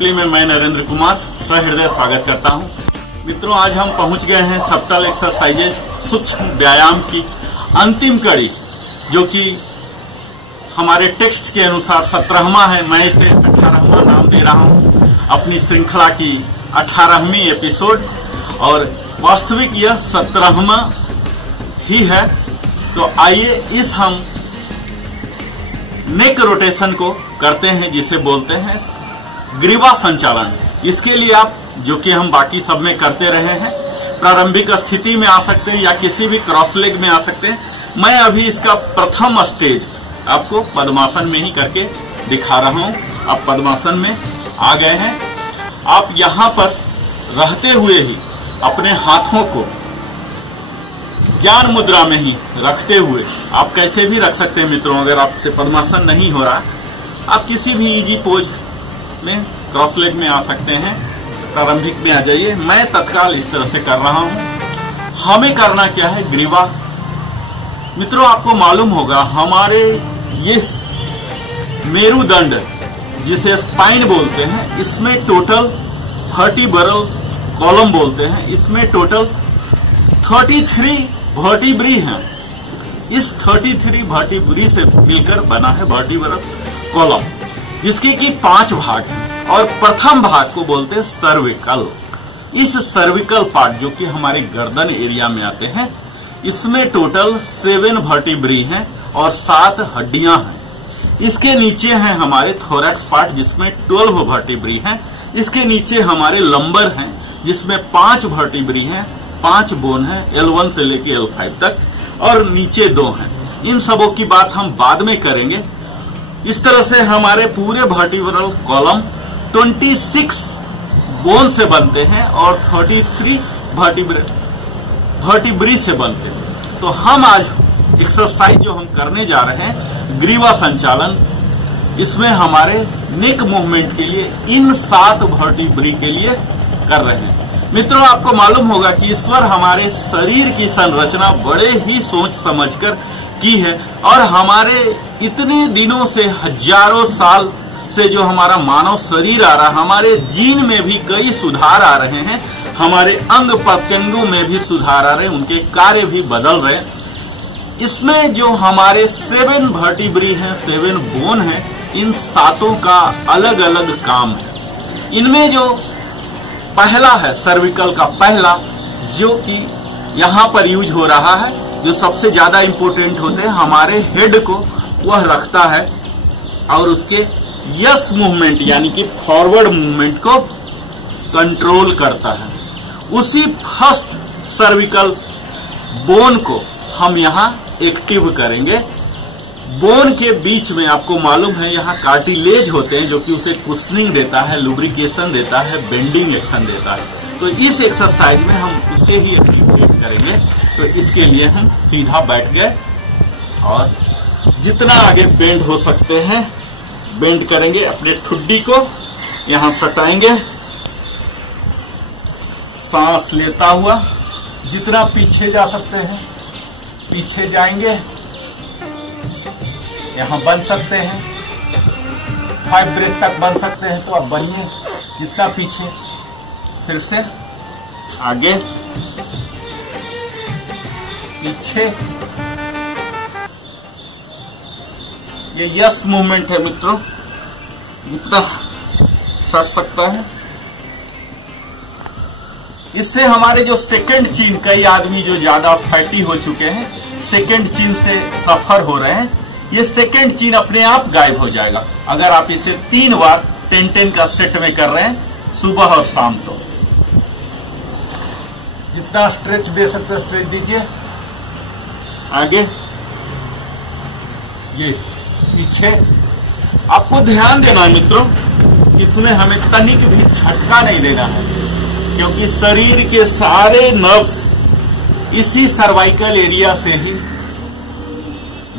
Apply में मैं नरेंद्र कुमार सहृदय स्वागत करता हूं। मित्रों, आज हम पहुंच गए हैं सब्टल एक्सरसाइजेज सूक्ष्म व्यायाम की अंतिम कड़ी, जो कि हमारे टेक्स्ट के अनुसार 17वां है। मैं इसे 18वां नाम दे रहा हूं, अपनी श्रृंखला की 18वीं एपिसोड, और वास्तविक यह 17वां ही है। तो आइए इस हम नेक रोटेशन को करते हैं, जिसे बोलते हैं ग्रीवा संचालन। इसके लिए आप, जो कि हम बाकी सब में करते रहे हैं, प्रारंभिक स्थिति में आ सकते हैं या किसी भी क्रॉस लेग में आ सकते हैं। मैं अभी इसका प्रथम स्टेज आपको पद्मासन में ही करके दिखा रहा हूं। आप पद्मासन में आ गए हैं। आप यहां पर रहते हुए ही अपने हाथों को ज्ञान मुद्रा में ही रखते हुए, आप कैसे भी रख सकते हैं मित्रों। अगर आपसे पद्मासन नहीं हो रहा, आप किसी भी इजी पोज में क्रॉस लेग में आ सकते हैं। प्रारंभिक में आ जाइए। मैं तत्काल इस तरह से कर रहा हूं। हमें करना क्या है, ग्रीवा। मित्रों, आपको मालूम होगा हमारे ये मेरुदंड, जिसे स्पाइन बोलते हैं, इसमें टोटल वर्टिब्रल कॉलम बोलते हैं, इसमें टोटल 33 वर्टिब्री हैं। इस 33 वर्टिब्री से मिलकर बना है वर्टिब्रल कॉलम, जिसके की 5 भाग हैं। और प्रथम भाग को बोलते हैं सर्विकल। इस सर्विकल पार्ट, जो कि हमारे गर्दन एरिया में आते हैं, इसमें टोटल 7 वर्टिब्री हैं और 7 हड्डियां हैं। इसके नीचे हैं हमारे थोरैक्स पार्ट, जिसमें 12 वर्टिब्री हैं। इसके नीचे हमारे लंबर हैं, जिसमें 5 वर्टिब्री हैं, 5 बोन हैं, L1 से लेके L5 तक, और नीचे 2 हैं। इन सबों की बात हम बाद में करेंगे। इस तरह से हमारे पूरे वर्टिब्रल कॉलम 26 बोन से बनते हैं और 33 वर्टिब्री से बनते हैं। तो हम आज एक्सरसाइज जो हम करने जा रहे हैं, ग्रीवा संचालन, इसमें हमारे नेक मूवमेंट के लिए इन 7 वर्टिब्री के लिए कर रहे हैं। मित्रों, आपको मालूम होगा कि ईश्वर हमारे शरीर की संरचना बड़े ही सोच समझकर की है, और हमारे इतने दिनों से, हजारों साल से जो हमारा मानव शरीर आ रहा, हमारे जीन में भी कई सुधार आ रहे हैं, हमारे अंग प्रत्यंगों में भी सुधार आ रहे हैं, उनके कार्य भी बदल रहे हैं। इसमें जो हमारे 7 वर्टिब्री हैं, 7 बोन हैं, इन 7 का अलग अलग काम है। इनमें जो पहला है, सर्विकल का पहला, जो कि यहाँ पर यूज हो रहा है, जो सबसे ज्यादा इंपोर्टेंट होते हैं, हमारे हेड को वह रखता है और उसके यस मूवमेंट यानी कि फॉरवर्ड मूवमेंट को कंट्रोल करता है। उसी फर्स्ट सर्विकल बोन को हम यहाँ एक्टिव करेंगे। बोन के बीच में आपको मालूम है यहाँ कार्टिलेज होते हैं, जो कि उसे कुशनिंग देता है, लुब्रिकेशन देता है, बेंडिंग एक्शन देता है। तो इस एक्सरसाइज में हम उसे ही एक्टिवेट करेंगे। तो इसके लिए हम सीधा बैठ गए और जितना आगे बेंड हो सकते हैं बेंड करेंगे। अपने ठुड्डी को यहाँ सटाएंगे, सांस लेता हुआ जितना पीछे जा सकते हैं पीछे जाएंगे। यहाँ बन सकते हैं 5 ब्रेथ तक बन सकते हैं, तो आप बढ़िए जितना पीछे। फिर से आगे पीछे। ये यस मूवमेंट है मित्रों, जितना सट सकता है। इससे हमारे जो सेकंड चीन, कई आदमी जो ज्यादा फैटी हो चुके हैं, सेकंड चीन से सफर हो रहे हैं, ये सेकंड चीन अपने आप गायब हो जाएगा अगर आप इसे 3 बार 10-10 का सेट में कर रहे हैं, सुबह और शाम। तो जितना स्ट्रेच दे सकते स्ट्रेच दीजिए। आगे, ये पीछे। आपको ध्यान देना है मित्रों, इसमें हमें तनिक भी झटका नहीं देना है, क्योंकि शरीर के सारे नर्व्स इसी सर्वाइकल एरिया से ही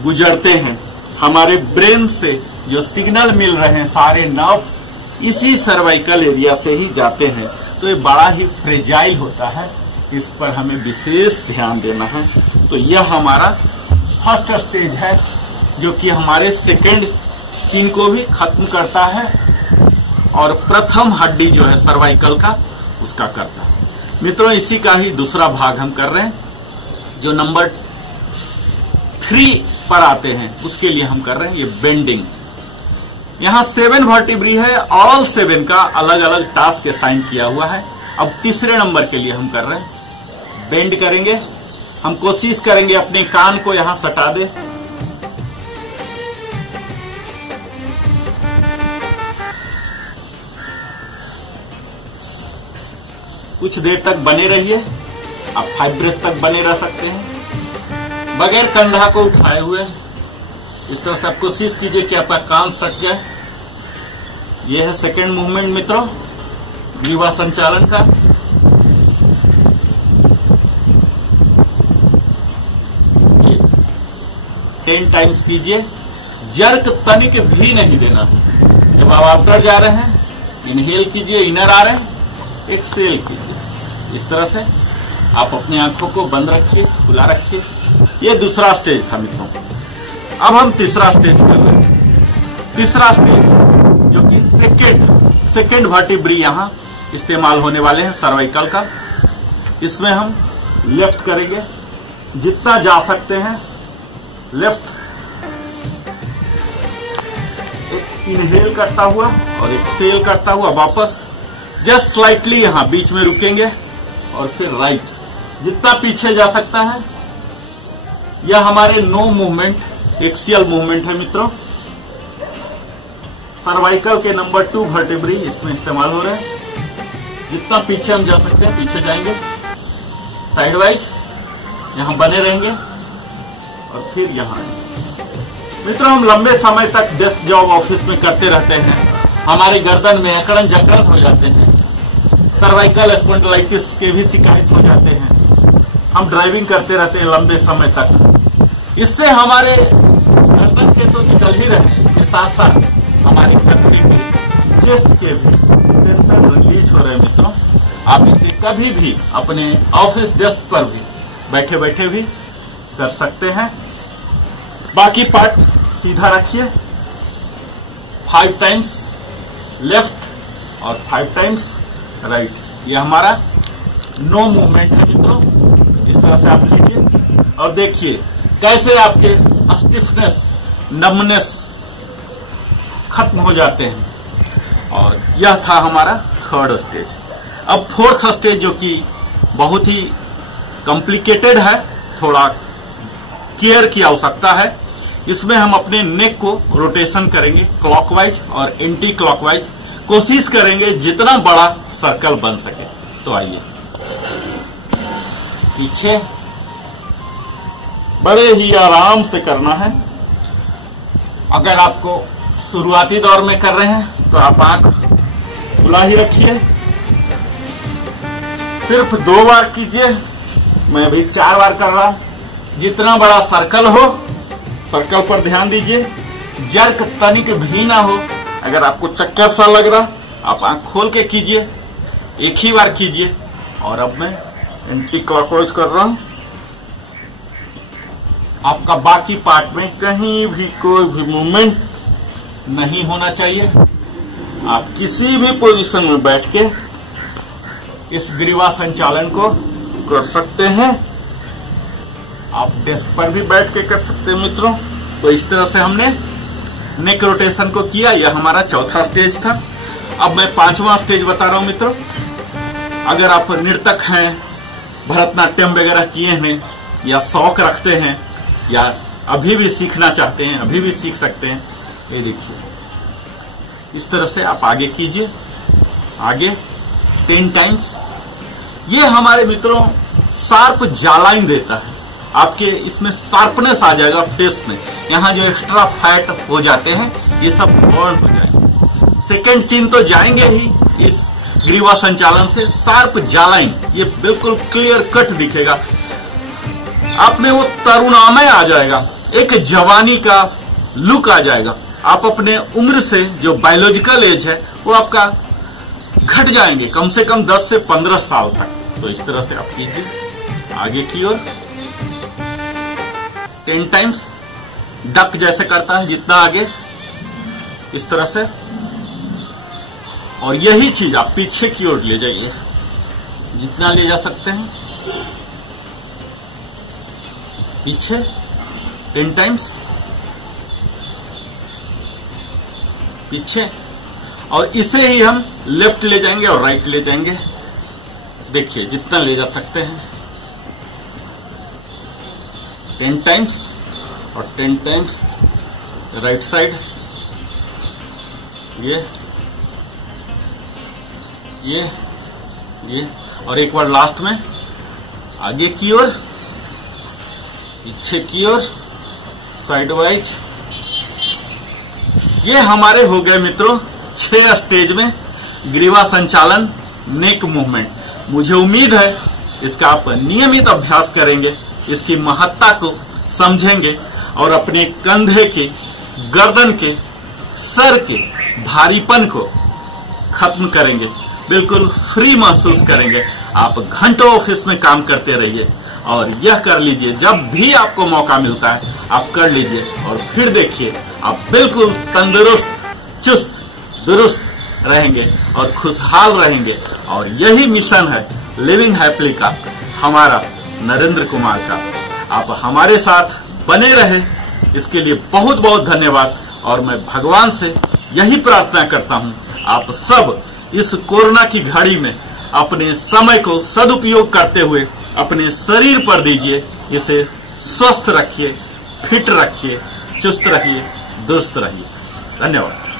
गुजरते हैं। हमारे ब्रेन से जो सिग्नल मिल रहे हैं, सारे नर्व्स इसी सर्वाइकल एरिया से ही जाते हैं। तो ये बड़ा ही फ्रेजाइल होता है, इस पर हमें विशेष ध्यान देना है। तो यह हमारा फर्स्ट स्टेज है, जो कि हमारे सेकंड चीन को भी खत्म करता है और प्रथम हड्डी जो है सर्वाइकल का उसका करता है। मित्रों, इसी का ही दूसरा भाग हम कर रहे हैं, जो नंबर 3 पर आते हैं, उसके लिए हम कर रहे हैं ये बेंडिंग। यहां 7 वर्टिब्री है, ऑल 7 का अलग अलग टास्क असाइन किया हुआ है। अब तीसरे नंबर के लिए हम कर रहे हैं बेंड करेंगे। हम कोशिश करेंगे अपने कान को यहां सटा दे। कुछ देर तक बने रहिए, आप 5 ब्रेथ तक बने रह सकते हैं बगैर कंधा को उठाए हुए। इस तरह से आप कोशिश कीजिए कि आपका कान सट जाए। यह है सेकेंड मूवमेंट मित्रों, ग्रीवा संचालन का। ये 10 टाइम्स कीजिए। जर्क तनिक भी नहीं देना। जब आप आउटर जा रहे हैं, इनहेल कीजिए, इनर आ रहे हैं, एक्सेल कीजिए। इस तरह से आप अपनी आंखों को बंद रखिए, खुला रखिए। ये दूसरा स्टेज था मित्रों। अब हम तीसरा स्टेज कर रहे हैं। तीसरा स्टेज जो कि सेकेंड वर्टिब्री यहां इस्तेमाल होने वाले हैं सर्वाइकल का। इसमें हम लेफ्ट करेंगे, जितना जा सकते हैं लेफ्ट। एक इनहेल करता हुआ और एक्सेल करता हुआ वापस जस्ट स्लाइटली यहां बीच में रुकेंगे और फिर राइट, जितना पीछे जा सकता है। यह हमारे नो मूवमेंट एक्सियल मूवमेंट है मित्रों। सर्वाइकल के नंबर 2 वर्टिब्री इसमें इस्तेमाल हो रहे हैं। जितना पीछे हम जा सकते हैं पीछे जाएंगे, साइड वाइज यहां बने रहेंगे और फिर यहां मित्रों। हम लंबे समय तक डेस्क जॉब ऑफिस में करते रहते हैं, हमारे गर्दन में अकड़न जकड़न हो जाते हैं, सर्वाइकल स्पॉन्डिलाइटिस के भी शिकायत हो जाते हैं। हम ड्राइविंग करते रहते हैं लंबे समय तक। इससे हमारे गर्दन के तो निकल ही रहे हैं, के साथ साथ हमारी फेफड़े के, चेस्ट के भी टेंशन रिलीज हो रहे हैं मित्रों। आप इसे कभी भी अपने ऑफिस डेस्क पर भी बैठे बैठे भी कर सकते हैं। बाकी पार्ट सीधा रखिए। 5 टाइम्स लेफ्ट और 5 टाइम्स राइट। ये हमारा नो मूवमेंट है मित्रों। इस तरह से आप कीजिए और देखिए कैसे आपके स्टिफनेस, नमनेस खत्म हो जाते हैं। और यह था हमारा थर्ड स्टेज। अब फोर्थ स्टेज जो कि बहुत ही कॉम्प्लिकेटेड है, थोड़ा केयर की आवश्यकता है। इसमें हम अपने नेक को रोटेशन करेंगे क्लॉकवाइज और एंटी क्लॉकवाइज। कोशिश करेंगे जितना बड़ा सर्कल बन सके। तो आइए पीछे बड़े ही आराम से करना है। अगर आपको शुरुआती दौर में कर रहे हैं तो आप आंख खुला ही रखिए। सिर्फ 2 बार कीजिए, मैं भी 4 बार कर रहा हूं। जितना बड़ा सर्कल हो, सर्कल पर ध्यान दीजिए, जर्क तनिक भी ना हो। अगर आपको चक्कर सा लग रहा, आप आंख खोल के कीजिए, एक ही बार कीजिए। और अब मैं एंटी क्लॉकवाइज कर रहा हूं। आपका बाकी पार्ट में कहीं भी कोई भी मूवमेंट नहीं होना चाहिए। आप किसी भी पोजीशन में बैठ के इस ग्रीवा संचालन को कर सकते हैं। आप डेस्क पर भी बैठ के कर सकते हैं मित्रों। तो इस तरह से हमने नेक रोटेशन को किया। यह हमारा चौथा स्टेज था। अब मैं 5वां स्टेज बता रहा हूं मित्रों। अगर आप नृतक हैं, भरतनाट्यम वगैरह किए हैं या शौक रखते हैं या अभी भी सीखना चाहते हैं, अभी भी सीख सकते हैं। ये देखिए इस तरह से आप आगे कीजिए, आगे 10 टाइम्स। ये हमारे मित्रों शार्प जालाइन देता है। आपके इसमें शार्पनेस आ जाएगा फेस में। यहाँ जो एक्स्ट्रा फैट हो जाते हैं ये सब बर्न हो जाएंगे। सेकेंड चिन तो जाएंगे ही इस ग्रीवा संचालन से। शार्प जालाइन ये बिल्कुल क्लियर कट दिखेगा। आप में वो तरुणामय आ जाएगा, एक जवानी का लुक आ जाएगा। आप अपने उम्र से जो बायोलॉजिकल एज है वो आपका घट जाएंगे कम से कम 10 से 15 साल तक। तो इस तरह से आप कीजिए आगे की ओर 10 टाइम्स। डक जैसे करता है जितना आगे, इस तरह से और यही चीज आप पीछे की ओर ले जाइए, जितना ले जा सकते हैं पीछे 10 टाइम्स पीछे, और इसे ही हम लेफ्ट ले जाएंगे और राइट ले जाएंगे। देखिए जितना ले जा सकते हैं 10 टाइम्स और 10 टाइम्स राइट साइड, ये और एक बार लास्ट में आगे की ओर, पीछे की ओर, साइड वाइज। ये हमारे हो गए मित्रों 6 स्टेज में ग्रीवा संचालन नेक मूवमेंट। मुझे उम्मीद है इसका आप नियमित अभ्यास करेंगे, इसकी महत्ता को समझेंगे और अपने कंधे के, गर्दन के, सर के भारीपन को खत्म करेंगे, बिल्कुल फ्री महसूस करेंगे। आप घंटों ऑफिस में काम करते रहिए और यह कर लीजिए, जब भी आपको मौका मिलता है आप कर लीजिए और फिर देखिए आप बिल्कुल तंदुरुस्त, चुस्त दुरुस्त रहेंगे और खुशहाल रहेंगे। और यही मिशन है लिविंग हैप्पीली का, हमारा नरेंद्र कुमार का। आप हमारे साथ बने रहे, इसके लिए बहुत बहुत धन्यवाद। और मैं भगवान से यही प्रार्थना करता हूं आप सब इस कोरोना की घड़ी में अपने समय को सदुपयोग करते हुए अपने शरीर पर दीजिए, इसे स्वस्थ रखिए, फिट रखिए, चुस्त रखिए, दुरुस्त रहिए। धन्यवाद।